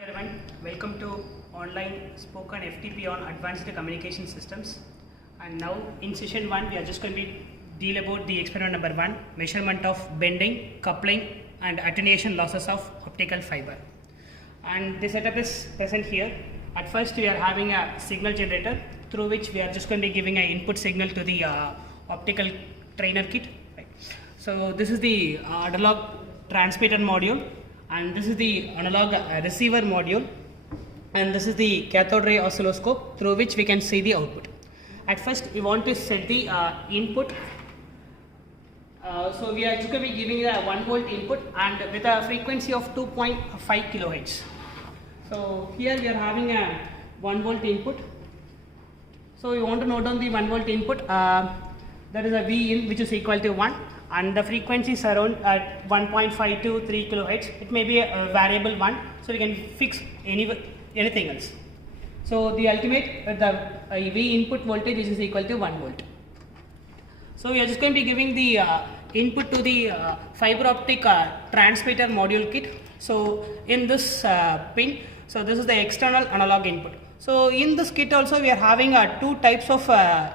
Everyone, welcome to online spoken FTP on advanced communication systems. And now in session 1 we are just going to deal about the experiment number 1, measurement of bending, coupling and attenuation losses of optical fiber. And the setup is present here. At first we are having a signal generator through which we are just going to be giving an input signal to the optical trainer kit. Right. So this is the analog transmitter module, and this is the analog receiver module, and this is the cathode ray oscilloscope through which we can see the output. At first we want to set the input. So we are just going to be giving a 1 volt input and with a frequency of 2.5 kilohertz. So here we are having a 1 volt input. So we want to note down the 1 volt input. That is a V in, which is equal to 1, and the frequency is around 1.5 to 3 kilohertz. It may be a variable one, so we can fix anything else. So the ultimate V input voltage is equal to 1 volt. So we are just going to be giving the input to the fiber optic transmitter module kit. So in this pin, so this is the external analog input. So in this kit also we are having two types of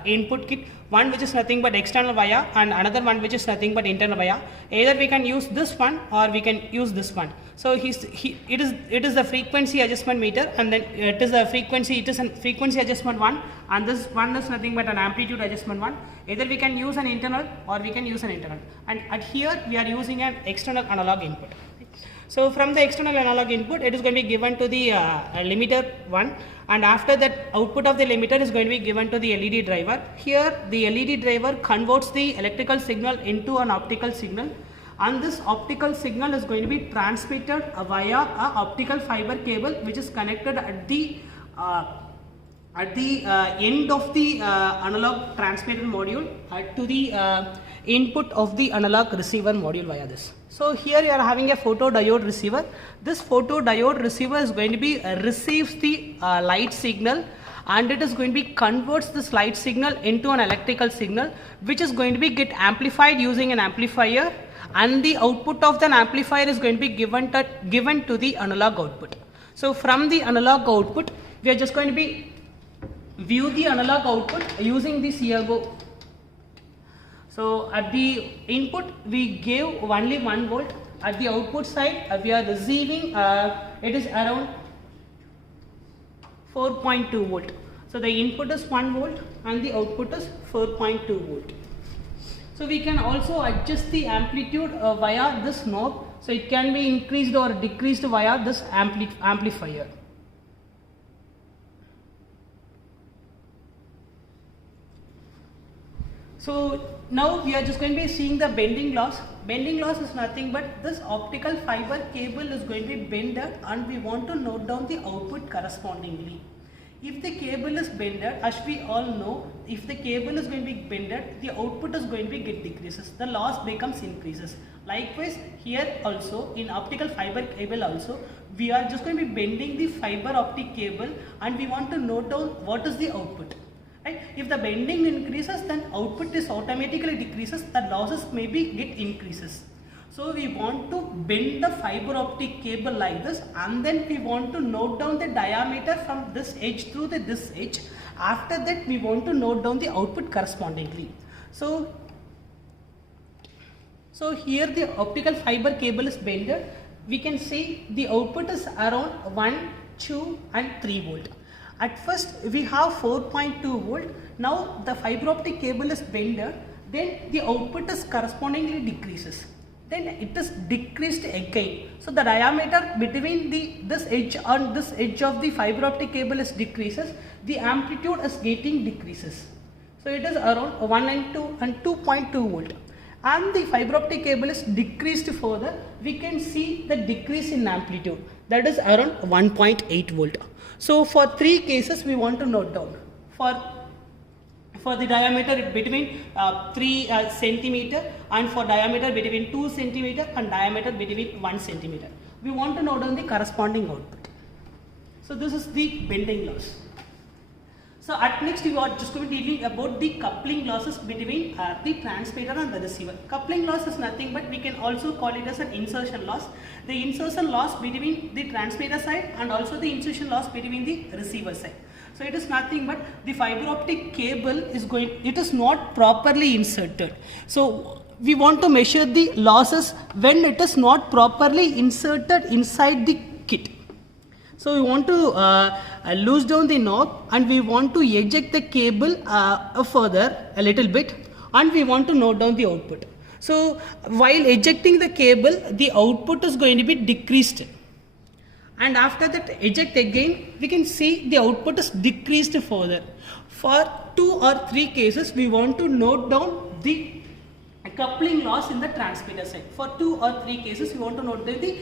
input kit. One which is nothing but external via, and another one which is nothing but internal via. Either we can use this one or we can use this one. So it is the frequency adjustment meter, and then it is a frequency adjustment one, and this one is nothing but an amplitude adjustment one. Either we can use an internal or we can use an internal, and at here we are using an external analog input. So from the external analog input, it is going to be given to the limiter 1, and after that output of the limiter is going to be given to the LED driver. Here the LED driver converts the electrical signal into an optical signal, and this optical signal is going to be transmitted via a optical fiber cable which is connected at the end of the analog transmitter module to the input of the analog receiver module via this. So here you are having a photodiode receiver. This photodiode receiver is going to be receives the light signal, and it is going to be converts this light signal into an electrical signal which is going to be get amplified using an amplifier, and the output of the amplifier is going to be given to the analog output. So from the analog output we are just going to be view the analog output using the CRO. So at the input we gave only 1 volt. At the output side we are receiving it is around 4.2 volt. So the input is 1 volt and the output is 4.2 volt. So we can also adjust the amplitude via this knob. So it can be increased or decreased via this amplifier. So now we are just going to be seeing the bending loss. Bending loss is nothing but this optical fiber cable is going to be bended, and we want to note down the output correspondingly. If the cable is bended, as we all know, if the cable is going to be bended, the output is going to be get decreases, the loss becomes increases. Likewise here also in optical fiber cable also we are just going to be bending the fiber optic cable, and we want to note down what is the output. Right? If the bending increases, then output is automatically decreases, the losses maybe get increases. So we want to bend the fiber optic cable like this, and then we want to note down the diameter from this edge through this edge. After that we want to note down the output correspondingly. So here the optical fiber cable is bended. We can see the output is around 1, 2 and 3 volt. At first we have 4.2 volt. Now the fiber optic cable is bended, then the output is correspondingly decreases. Then it is decreased again. So the diameter between this edge and this edge of the fiber optic cable is decreases. The amplitude is getting decreases. So it is around 1 and 2 and 2.2 volt. And the fiber optic cable is decreased further. We can see the decrease in amplitude, that is around 1.8 volt. So for 3 cases we want to note down. For the diameter between 3 centimeter, and for diameter between 2 centimeter and diameter between 1 centimeter. We want to note down the corresponding output. So this is the bending loss. So at next we are just going to be dealing about the coupling losses between the transmitter and the receiver. Coupling loss is nothing but we can also call it as an insertion loss. The insertion loss between the transmitter side and also the insertion loss between the receiver side. So it is nothing but the fiber optic cable it is not properly inserted. So we want to measure the losses when it is not properly inserted inside the kit. So we want to loose down the knob and we want to eject the cable further a little bit, and we want to note down the output. So while ejecting the cable, the output is going to be decreased, and after that eject again, we can see the output is decreased further. For 2 or 3 cases, we want to note down the coupling loss in the transmitter side. For 2 or 3 cases, we want to note down the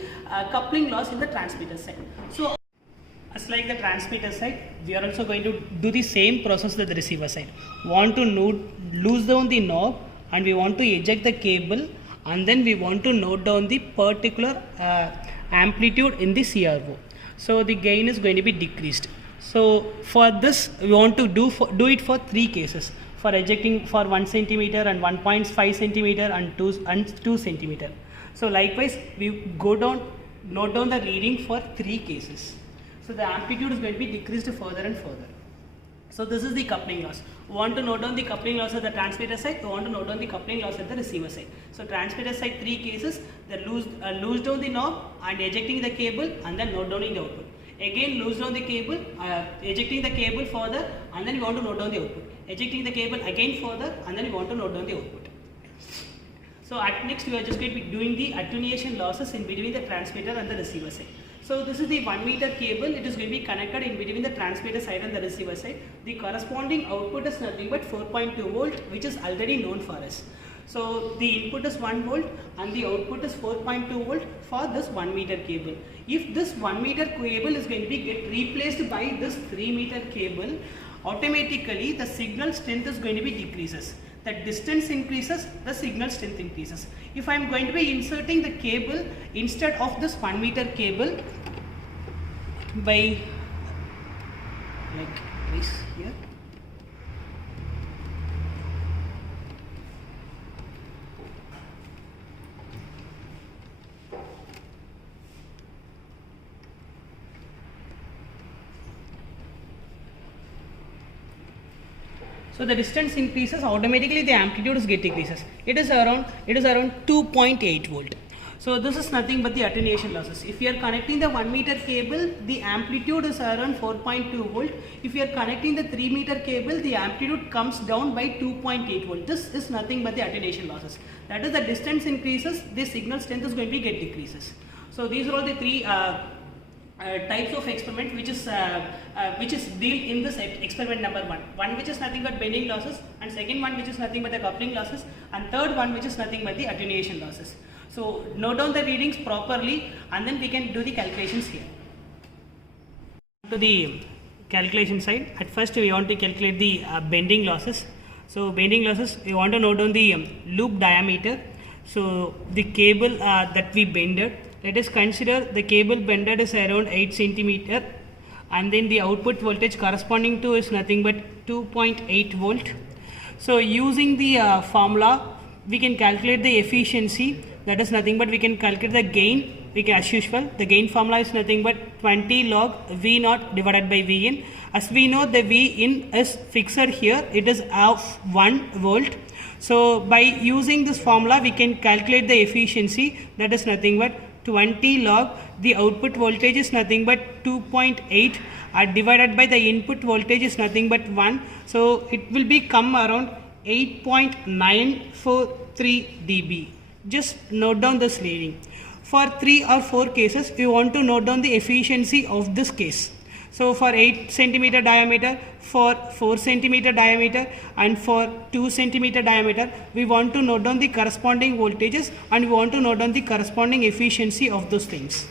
coupling loss in the transmitter side. So as like the transmitter side, we are also going to do the same process with the receiver side. Want to loose down the knob and we want to eject the cable, and then we want to note down the particular amplitude in the CRO. So the gain is going to be decreased. So for this we want to do it for 3 cases. For ejecting for 1 centimeter and 1.5 centimeter and 2 centimeter. So likewise we note down the reading for 3 cases. So the amplitude is going to be decreased further and further. So this is the coupling loss. We want to note down the coupling loss at the transmitter side. We want to note down the coupling loss at the receiver side. So transmitter side 3 cases, the loose down the knob and ejecting the cable, and then note downing the output. Again loose down the cable, ejecting the cable further, and then we want to note down the output. Ejecting the cable again further, and then we want to note down the output. So at next we are just going to be doing the attenuation losses in between the transmitter and the receiver side. So this is the 1 meter cable. It is going to be connected in between the transmitter side and the receiver side. The corresponding output is nothing but 4.2 volt, which is already known for us. So the input is 1 volt and the output is 4.2 volt for this 1 meter cable. If this 1 meter cable is going to be get replaced by this 3 meter cable, automatically the signal strength is going to be decreases. The distance increases, the signal strength increases. If I am going to be inserting the cable instead of this 1 meter cable by like this here, so the distance increases, automatically the amplitude is get decreases. It is around 2.8 volt. So this is nothing but the attenuation losses. If you are connecting the 1 meter cable, the amplitude is around 4.2 volt. If you are connecting the 3 meter cable, the amplitude comes down by 2.8 volt. This is nothing but the attenuation losses. That is, the distance increases, the signal strength is going to be get decreases. So these are all the 3 types of experiment which is deal in this experiment number 1 which is nothing but bending losses, and second one which is nothing but the coupling losses, and third one which is nothing but the attenuation losses. So note down the readings properly and then we can do the calculations here. To the calculation side, at first we want to calculate the bending losses. So bending losses, we want to note down the loop diameter. So the cable that we bended, let us consider the cable bended is around 8 centimeter, and then the output voltage corresponding to is nothing but 2.8 volt. So using the formula, we can calculate the efficiency. That is nothing but we can calculate the gain. We can, as usual, the gain formula is nothing but 20 log V naught divided by V in. As we know, the V in is fixed here. It is of 1 volt. So by using this formula, we can calculate the efficiency. That is nothing but 20 log the output voltage is nothing but 2.8 divided by the input voltage is nothing but 1. So it will be come around 8.943 dB. Just note down this reading. For 3 or 4 cases, we want to note down the efficiency of this case. So for 8 centimeter diameter, for 4 centimeter diameter, and for 2 centimeter diameter, we want to note down the corresponding voltages and we want to note down the corresponding efficiency of those things.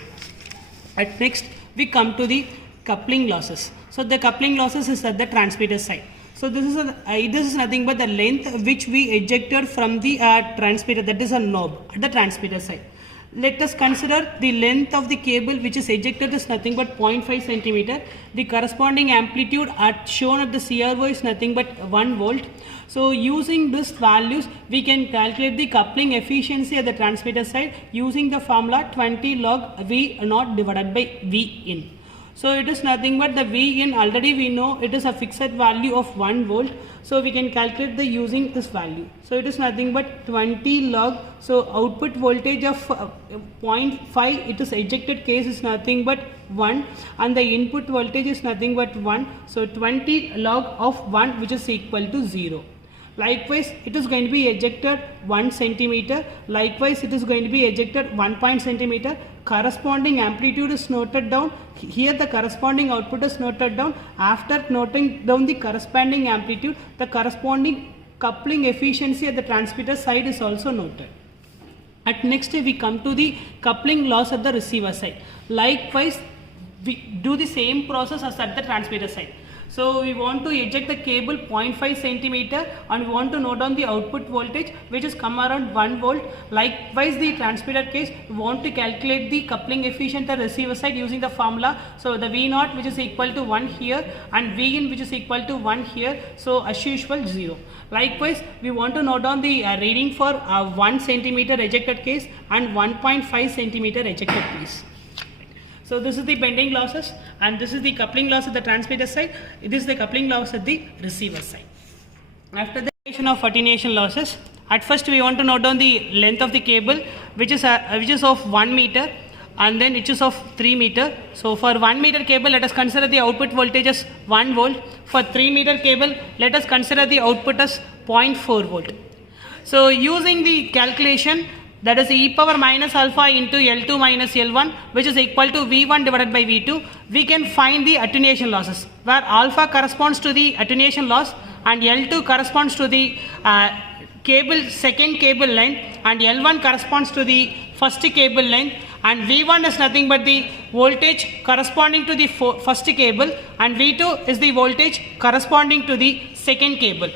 At next, we come to the coupling losses. So the coupling losses is at the transmitter side. So this is nothing but the length which we ejected from the transmitter, that is a knob at the transmitter side. Let us consider the length of the cable which is ejected is nothing but 0.5 centimeter. The corresponding amplitude shown at the CRO is nothing but 1 volt. So using these values, we can calculate the coupling efficiency at the transmitter side using the formula 20 log V naught divided by V in. So it is nothing but the V in, already we know it is a fixed value of 1 volt. So we can calculate the using this value. So it is nothing but 20 log. So output voltage of 0.5, it is ejected case is nothing but 1 and the input voltage is nothing but 1. So 20 log of 1 which is equal to 0. Likewise, it is going to be ejected 1 centimeter. Likewise, it is going to be ejected 1 centimeter. Corresponding amplitude is noted down. Here the corresponding output is noted down. After noting down the corresponding amplitude, the corresponding coupling efficiency at the transmitter side is also noted. At next we come to the coupling loss at the receiver side. Likewise, we do the same process as at the transmitter side. So we want to eject the cable 0.5 centimeter and we want to note down the output voltage which is come around 1 volt. Likewise, the transmitter case, we want to calculate the coupling efficient at the receiver side using the formula. So the V naught which is equal to 1 here and V in which is equal to 1 here. So as usual 0. Likewise, we want to note down the reading for 1 centimeter ejected case and 1.5 centimeter ejected case. So this is the bending losses and this is the coupling loss at the transmitter side. This is the coupling loss at the receiver side. After the calculation of attenuation losses, at first we want to note down the length of the cable which is of 1 meter and then it is of 3 meter. So for 1 meter cable, let us consider the output voltage as 1 volt. For 3 meter cable, let us consider the output as 0.4 volt. So using the calculation, that is e power minus alpha into L2 minus L1 which is equal to V1 divided by V2, we can find the attenuation losses where alpha corresponds to the attenuation loss and L2 corresponds to the second cable length and L1 corresponds to the first cable length and V1 is nothing but the voltage corresponding to the first cable and V2 is the voltage corresponding to the second cable.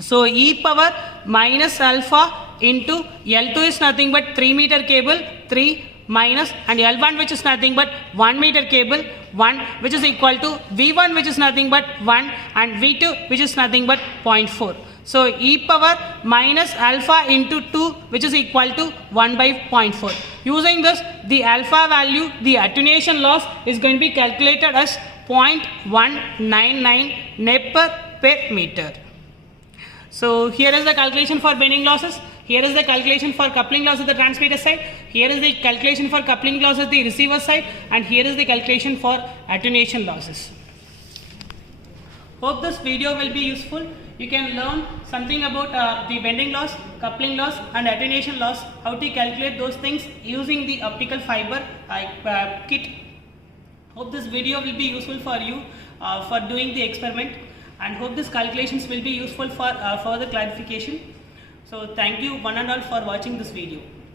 So e power minus alpha into L2 is nothing but 3 meter cable 3 minus and L1 which is nothing but 1 meter cable 1 which is equal to V1 which is nothing but 1 and V2 which is nothing but 0.4. So e power minus alpha into 2 which is equal to 1 by 0.4. Using this, the alpha value, the attenuation loss is going to be calculated as 0.199 Nep per meter. So here is the calculation for bending losses. Here is the calculation for coupling loss at the transmitter side. Here is the calculation for coupling loss at the receiver side. And here is the calculation for attenuation losses. Hope this video will be useful. You can learn something about the bending loss, coupling loss and attenuation loss. How to calculate those things using the optical fiber kit. Hope this video will be useful for you for doing the experiment. And hope these calculations will be useful for further clarification. So thank you one and all for watching this video.